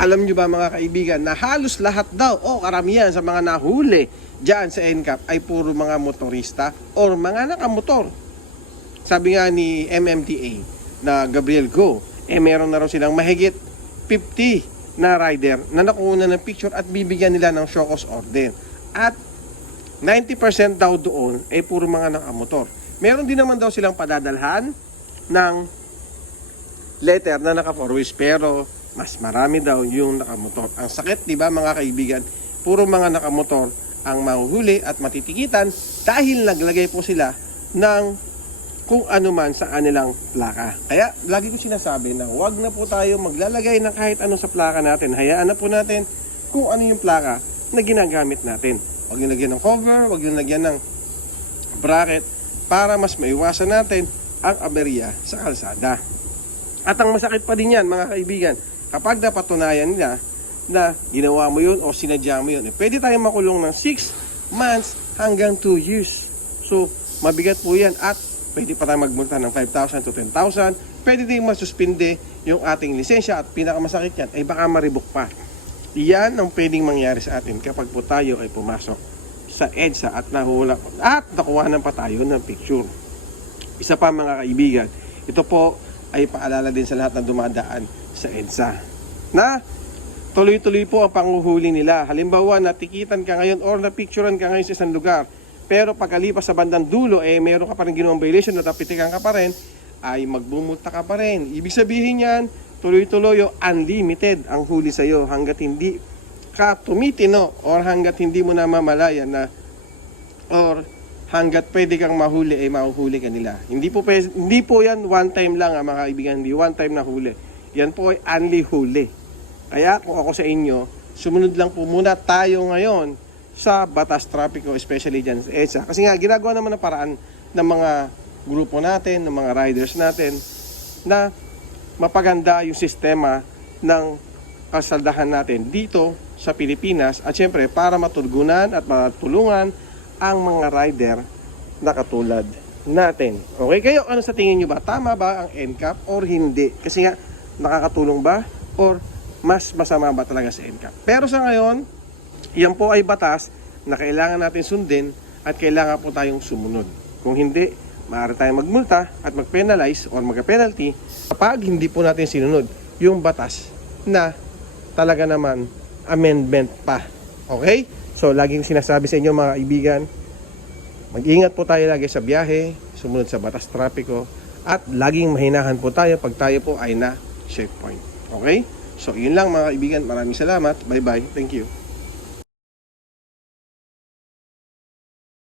Alam nyo ba mga kaibigan na halos lahat daw o karamihan sa mga nahuli dyan sa NCAP ay puro mga motorista or mga nakamotor. Sabi nga ni MMDA na Gabriel Go, eh meron na raw silang mahigit 50 na rider na nakuha ng picture at bibigyan nila ng show cause order. At 90% daw doon ay puro mga nakamotor. Meron din naman daw silang padadalhan ng letter na naka four wheels pero mas marami daw yung nakamotor. Ang sakit, di ba mga kaibigan? Puro mga nakamotor ang mahuhuli at matitikitan dahil naglagay po sila ng kung ano man sa kanilang plaka. Kaya lagi ko sinasabi na huwag na po tayo maglalagay ng kahit ano sa plaka natin. Hayaan na po natin kung ano yung plaka na ginagamit natin. Huwag yung lagyan ng cover, huwag yung lagyan ng bracket para mas maiwasan natin ang aberya sa kalsada. At ang masakit pa din yan, mga kaibigan, kapag napatunayan nila na ginawa mo yun o sinadya mo yun, eh, pwede tayong makulong ng 6 months hanggang 2 years. So, mabigat po yan at pwede pa tayong magmulta ng 5,000 to 10,000. Pwede din masuspinde yung ating lisensya at pinakamasakit yan ay baka maribok pa. Yan ang pwedeng mangyari sa atin kapag po tayo ay pumasok sa EDSA at nahula at nakuha pa tayo ng picture. Isa pa mga kaibigan, ito po ay paalala din sa lahat ng dumadaan sa EDSA na tuloy-tuloy po ang panguhuli nila. Halimbawa, natikitan ka ngayon or napicturean ka ngayon sa isang lugar, pero pagkalipas sa bandang dulo, eh meron ka pa rin ginawang violation na tapitikan ka pa rin, ay magbumulta ka pa rin. Ibig sabihin yan, tuloy-tuloy o unlimited ang huli sa'yo hanggat hindi ka tumitino or hanggat hindi mo na mamalayan na or hanggat pwede kang mahuli ay mahuhuli ka nila. Hindi po pwes- hindi po 'yan one time lang ah, mga kaibigan, hindi one time na huli. Yan po ay only huli. Kaya kung ako sa inyo, sumunod lang po muna tayo ngayon sa batas trapiko, especially dyan sa EDSA. Kasi nga, ginagawa naman ng paraan ng mga grupo natin, ng mga riders natin, na mapaganda yung sistema ng kasaldahan natin dito sa Pilipinas at syempre para matulgunan at matulungan ang mga rider na katulad natin. Okay kayo, ano sa tingin nyo ba? Tama ba ang NCAP or hindi? Kasi nga, nakakatulong ba or mas masama ba talaga sa NCAP? Pero sa ngayon, yan po ay batas na kailangan natin sundin at kailangan po tayong sumunod. Kung hindi, maaari tayong magmulta at mag-penalize or mag-penalty kapag hindi po natin sinunod yung batas na talaga naman amendment pa. Okay? So, laging sinasabi sa inyo mga kaibigan, mag-ingat po tayo lagi sa biyahe, sumunod sa batas trapiko, at laging mahinahan po tayo pag tayo po ay na checkpoint. Okay? So, yun lang mga kaibigan. Maraming salamat. Bye-bye. Thank you.